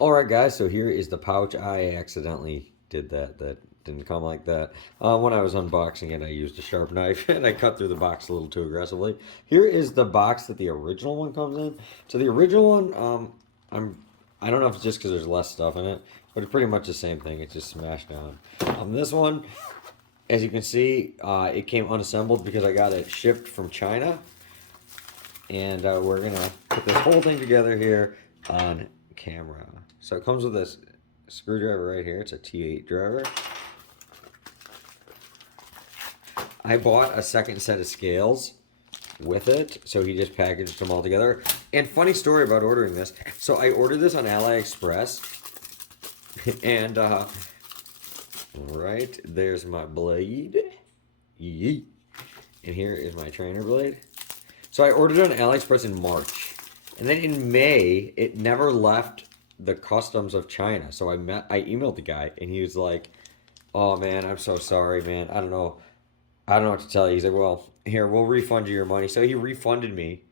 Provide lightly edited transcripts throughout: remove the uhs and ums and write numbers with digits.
Alright guys, so here is the pouch. I accidentally did that. That didn't come like that. When I was unboxing it, I used a sharp knife and I cut through the box a little too aggressively. Here is the box that the original one comes in. So the original one, I don't know if it's just because there's less stuff in it, but it's pretty much the same thing. It's just smashed down. This one, as you can see, it came unassembled because I got it shipped from China. And we're going to put this whole thing together here on camera. So it comes with this screwdriver right here. It's a T8 driver. I bought a second set of scales with it, so he just packaged them all together. And funny story about ordering this. So I ordered this on AliExpress. And right there's my blade. Yeet. And here is my trainer blade. So I ordered it on AliExpress in March. And then in May, it never left the customs of China. So I emailed the guy and he was like, "Oh man, I'm so sorry, man. I don't know what to tell you." He's like, "Well, here, we'll refund you your money." So he refunded me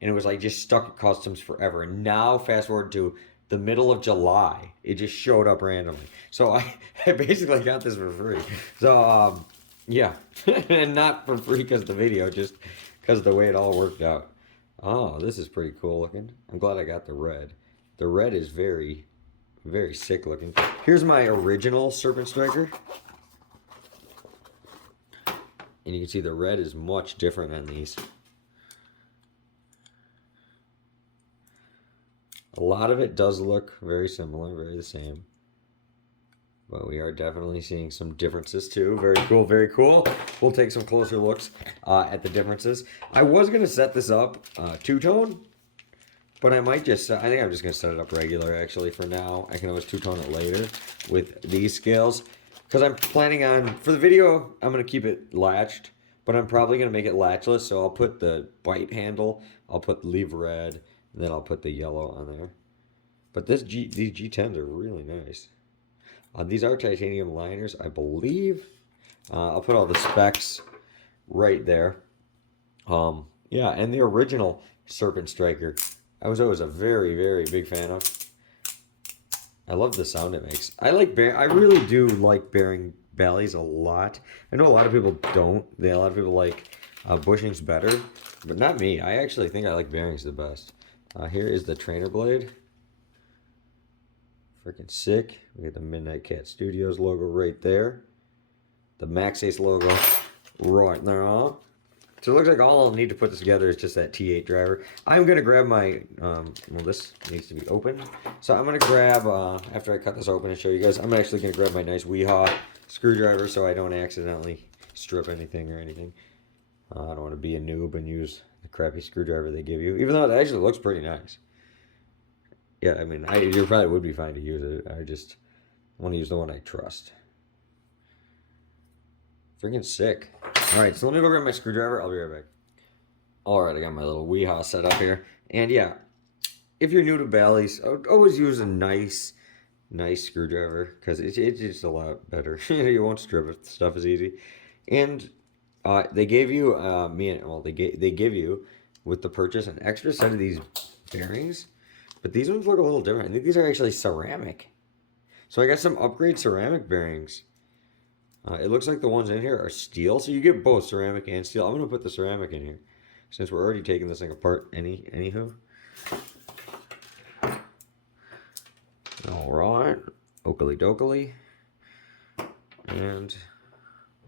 and it was like just stuck at customs forever. And now fast forward to the middle of July, it just showed up randomly. So I basically got this for free. So yeah, and not for free because of the video, just because of the way it all worked out. Oh, this is pretty cool looking. I'm glad I got the red. The red is very, very sick looking. Here's my original Serpent Striker. And you can see the red is much different on these. A lot of it does look very similar, very the same. But we are definitely seeing some differences too. Very cool, very cool. We'll take some closer looks at the differences. I was going to set this up two-tone, but I might just, I think I'm just going to set it up regular actually for now. I can always two-tone it later with these scales. Because I'm planning on, for the video, I'm going to keep it latched, but I'm probably going to make it latchless. So I'll put the bite handle, I'll put leave red, and then I'll put the yellow on there. But these G10s are really nice. These are titanium liners, I believe. I'll put all the specs right there. Yeah, and the original Serpent Striker, I was always a very, very big fan of. I love the sound it makes. I really do like bearing bellies a lot. I know a lot of people don't. A lot of people like bushings better, but not me. I actually think I like bearings the best. Here is the trainer blade. Freaking sick. We got the Midnight Cat Studios logo right there. The Maxace logo right there. So it looks like all I'll need to put this together is just that T8 driver. I'm going to grab my, well, this needs to be open. So I'm going to grab, after I cut this open and show you guys, I'm actually going to grab my nice WeHa screwdriver so I don't accidentally strip anything or anything. I don't want to be a noob and use the crappy screwdriver they give you, even though it actually looks pretty nice. Yeah, I mean, you probably would be fine to use it. I just want to use the one I trust. Freaking sick. Alright, so let me go grab my screwdriver. I'll be right back. Alright, I got my little WeHa set up here. And yeah, if you're new to Bally's, I would always use a nice screwdriver because it's just a lot better. You won't strip it. Stuff is easy. And they gave you, they give you, with the purchase, an extra set of these bearings. But these ones look a little different. I think these are actually ceramic. So I got some upgrade ceramic bearings. It looks like the ones in here are steel. So you get both ceramic and steel. I'm going to put the ceramic in here. Since we're already taking this thing apart anywho. Alright. Oakley dokley. And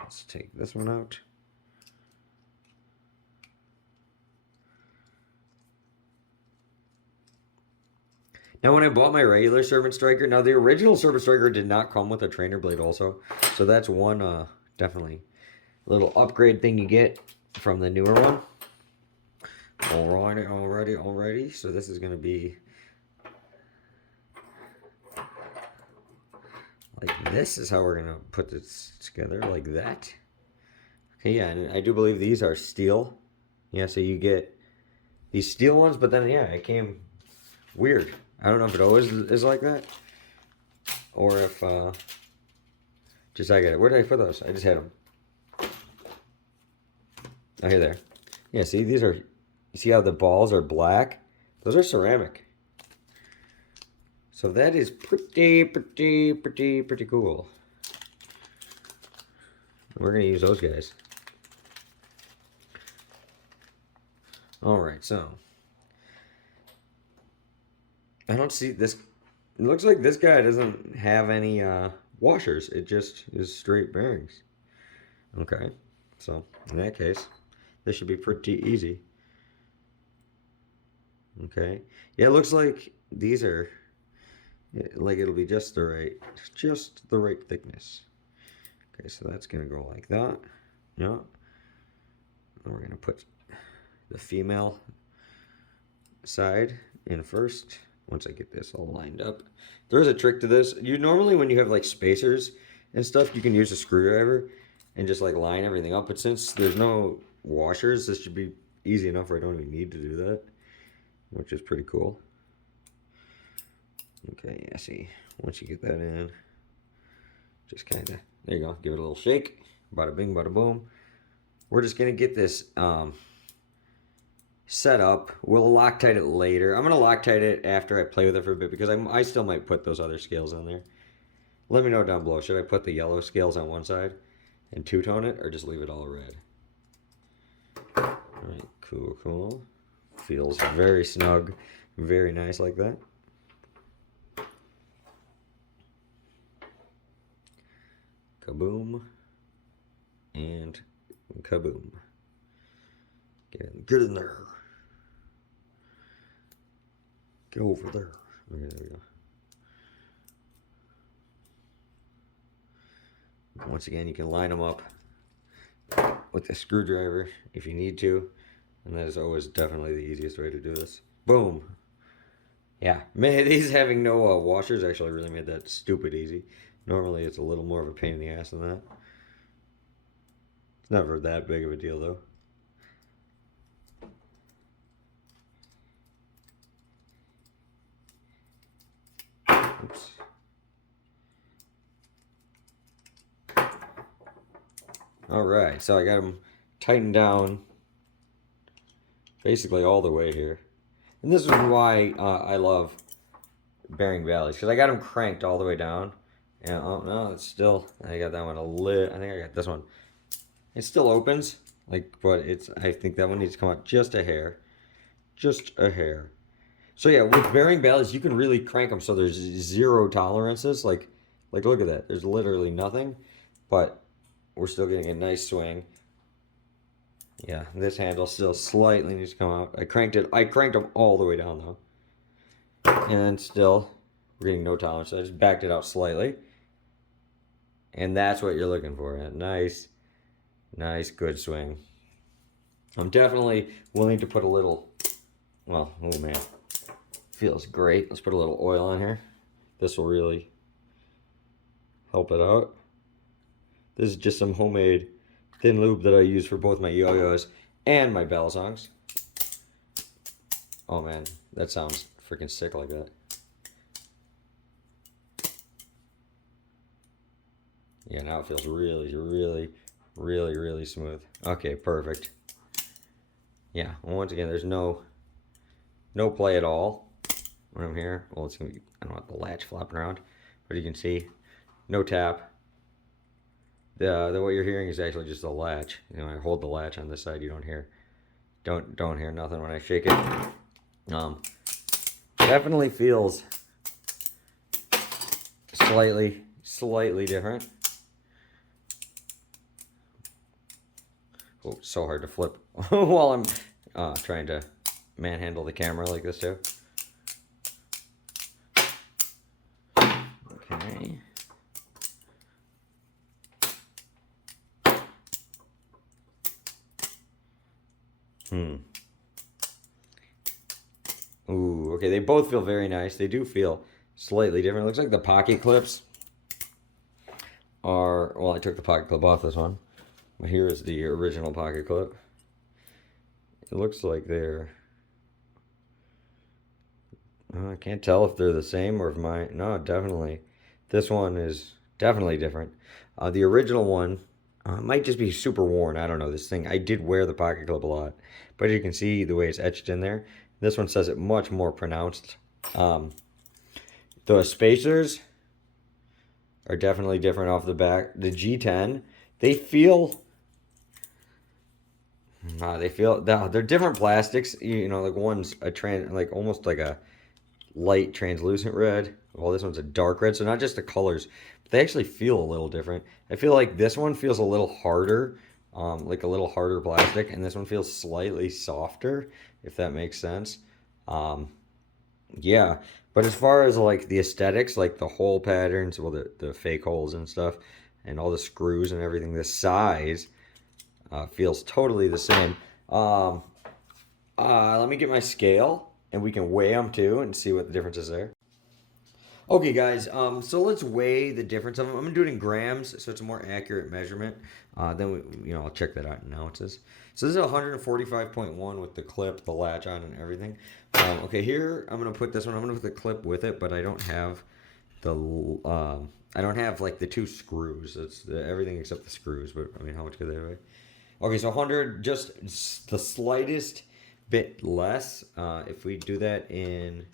let's take this one out. Now, when I bought my regular Serpent Striker, now the original Serpent Striker did not come with a trainer blade also. So that's one, definitely, little upgrade thing you get from the newer one. Alrighty. So this is going to be like this is how we're going to put this together, like that. Okay, yeah, and I do believe these are steel. Yeah, so you get these steel ones, but then, yeah, it came weird. I don't know if it always is like that, or if just I get it. Where did I put those? I just had them. Oh, here there. Yeah, see, these are, you see how the balls are black? Those are ceramic. So that is pretty cool. We're going to use those guys. Alright, so. I don't see this. It looks like this guy doesn't have any washers. It just is straight bearings. Okay, so in that case, this should be pretty easy. Okay, yeah, it looks like these are like it'll be just the right thickness. Okay, so that's gonna go like that. Yeah, and we're gonna put the female side in first. Once I get this all lined up, there's a trick to this. You normally, when you have like spacers and stuff, you can use a screwdriver and just like line everything up. But since there's no washers, this should be easy enough where I don't even need to do that, which is pretty cool. Okay, yeah, see, once you get that in, just kind of, there you go, give it a little shake. Bada bing, bada boom. We're just gonna get this set up. We'll Loctite it later. I'm gonna Loctite it after I play with it for a bit because I still might put those other scales on there. Let me know down below. Should I put the yellow scales on one side and two-tone it, or just leave it all red? Alright, cool. Feels very snug, very nice like that. Kaboom. And kaboom. Get in there. Get over there. Okay, there we go. Once again, you can line them up with a screwdriver if you need to, and that is always definitely the easiest way to do this. Boom. Yeah, man, these having no washers actually really made that stupid easy. Normally it's a little more of a pain in the ass than that. It's never that big of a deal though. Oops. Alright, so I got them tightened down basically all the way here. And this is why I love bearing valleys, because I got them cranked all the way down. And oh no, it's still, I got that one I think I got this one. It still opens, like, but it's, I think that one needs to come out just a hair. Just a hair. So yeah, with bearing valleys, you can really crank them so there's zero tolerances. Like look at that. There's literally nothing, but we're still getting a nice swing. Yeah, this handle still slightly needs to come out. I cranked them all the way down though. And then still, we're getting no tolerance. So I just backed it out slightly. And that's what you're looking for. A nice, good swing. I'm definitely willing to put a little, well, oh man, feels great. Let's put a little oil on here. This will really help it out. This is just some homemade thin lube that I use for both my yo-yos and my balisongs. Oh man, that sounds freaking sick like that. Yeah, now it feels really smooth. Okay, perfect. Yeah, once again, there's no play at all when I'm here. Well, it's gonna be, I don't want the latch flopping around, but you can see no tap. The what you're hearing is actually just the latch. You know, I hold the latch on this side. You don't hear nothing when I shake it. Definitely feels slightly different. Oh, it's so hard to flip while I'm trying to manhandle the camera like this too. Okay. Ooh, okay, they both feel very nice. They do feel slightly different. It looks like the pocket clips are, well, I took the pocket clip off this one, but here is the original pocket clip. It looks like they're, I can't tell if they're the same or if no, definitely. This one is definitely different. The original one might just be super worn. I don't know, this thing, I did wear the pocket clip a lot, but you can see the way it's etched in there. This one says it much more pronounced. The spacers are definitely different off the back. The G10, they feel they're different plastics. You know, like one's like almost like a light translucent red. Well, this one's a dark red. So not just the colors, but they actually feel a little different. I feel like this one feels a little harder, like a little harder plastic, and this one feels slightly softer, if that makes sense. Yeah, but as far as like the aesthetics, like the hole patterns, well, the fake holes and stuff, and all the screws and everything, the size feels totally the same. Let me get my scale, and we can weigh them too and see what the difference is there. Okay, guys, so let's weigh the difference of them. I'm gonna do it in grams, so it's a more accurate measurement. I'll check that out in ounces. So this is 145.1 with the clip, the latch on, and everything. Okay, here I'm gonna put this one. I'm gonna put the clip with it, but I don't have like the two screws. It's everything except the screws. But I mean, how much could they weigh? Okay, so 100, just the slightest bit less. If we do that in,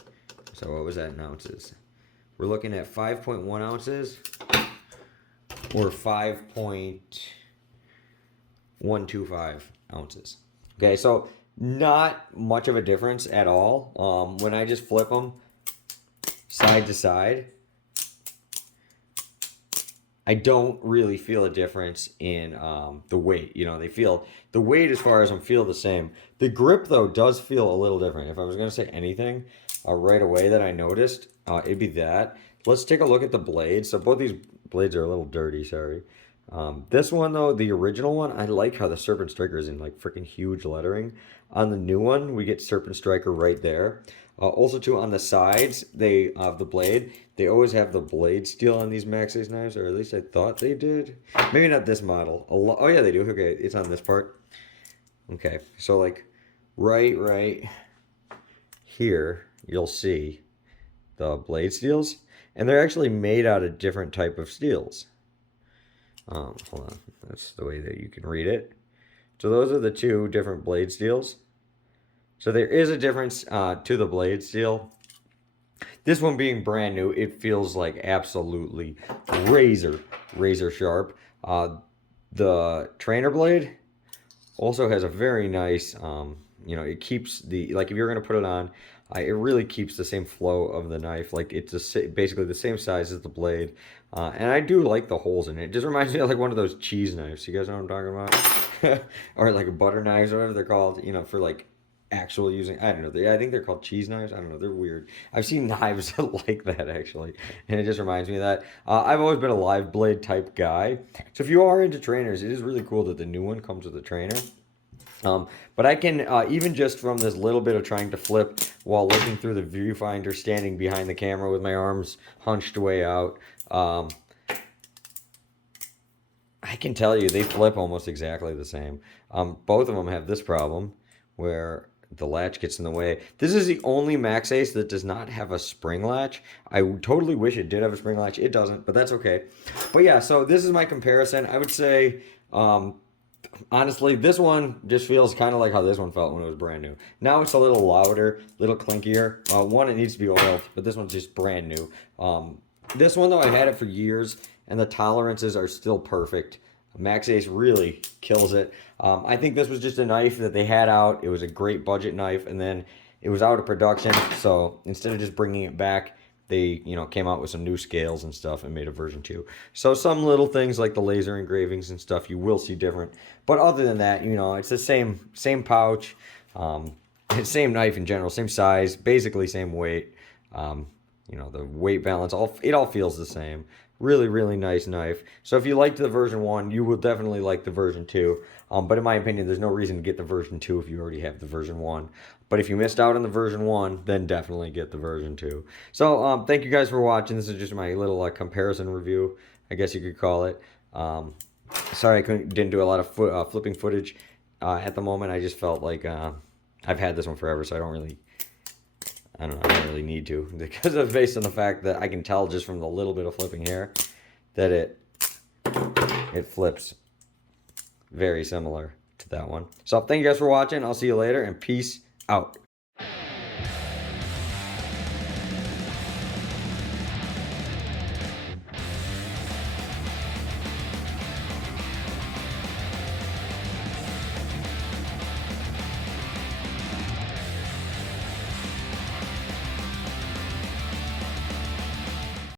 so what was that in ounces? We're looking at 5.1 ounces or 5.125 ounces. Okay, so not much of a difference at all. When I just flip them side to side, I don't really feel a difference in the weight. You know, the weight as far as them feel the same. The grip, though, does feel a little different. If I was going to say anything right away that I noticed, it'd be that. Let's take a look at the blades. So both these blades are a little dirty, sorry. This one, though, the original one, I like how the Serpent Striker is in like freaking huge lettering. On the new one, we get Serpent Striker right there. Also, too, on the sides, of the blade, they always have the blade steel on these Maxace knives, or at least I thought they did. Maybe not this model. Oh, yeah, they do. Okay, it's on this part. Okay, so like right here, you'll see the blade steels, and they're actually made out of different type of steels. Hold on, that's the way that you can read it. So those are the two different blade steels. So there is a difference to the blade steel. This one being brand new, it feels like absolutely razor sharp. The trainer blade also has a very nice, it keeps like if you're going to put it on, it really keeps the same flow of the knife. Like it's basically the same size as the blade. And I do like the holes in it. It just reminds me of like one of those cheese knives. You guys know what I'm talking about? Or like butter knives, or whatever they're called, for like actual using, I don't know, I think they're called cheese knives. I don't know, they're weird. I've seen knives like that actually, and it just reminds me of that. I've always been a live blade type guy, so if you are into trainers, it is really cool that the new one comes with a trainer. But I can, even just from this little bit of trying to flip while looking through the viewfinder, standing behind the camera with my arms hunched way out, I can tell you they flip almost exactly the same. Both of them have this problem where the latch gets in the way. This is the only Maxace that does not have a spring latch. I totally wish it did have a spring latch. It doesn't, but that's okay. But yeah, so this is my comparison. I would say, honestly, this one just feels kind of like how this one felt when it was brand new. Now it's a little louder, a little clinkier. One, it needs to be oiled, but this one's just brand new. This one, though, I've had it for years, and the tolerances are still perfect. Maxace really kills it. I think this was just a knife that they had out. It was a great budget knife, and then it was out of production. So instead of just bringing it back, they came out with some new scales and stuff and made a version 2. So some little things like the laser engravings and stuff you will see different. But other than that, it's the same pouch, same knife in general, same size, basically same weight. The weight balance, it all feels the same. Really nice knife. So if you liked the version 1, you will definitely like the version 2. But in my opinion, there's no reason to get the version 2 if you already have the version 1. But if you missed out on the version 1, then definitely get the version 2. So thank you guys for watching. This is just my little comparison review, I guess you could call it. Sorry I didn't do a lot of flipping footage at the moment. I just felt like I've had this one forever, so I don't really need to, because of based on the fact that I can tell just from the little bit of flipping here that it flips very similar to that one. So thank you guys for watching. I'll see you later, and peace out.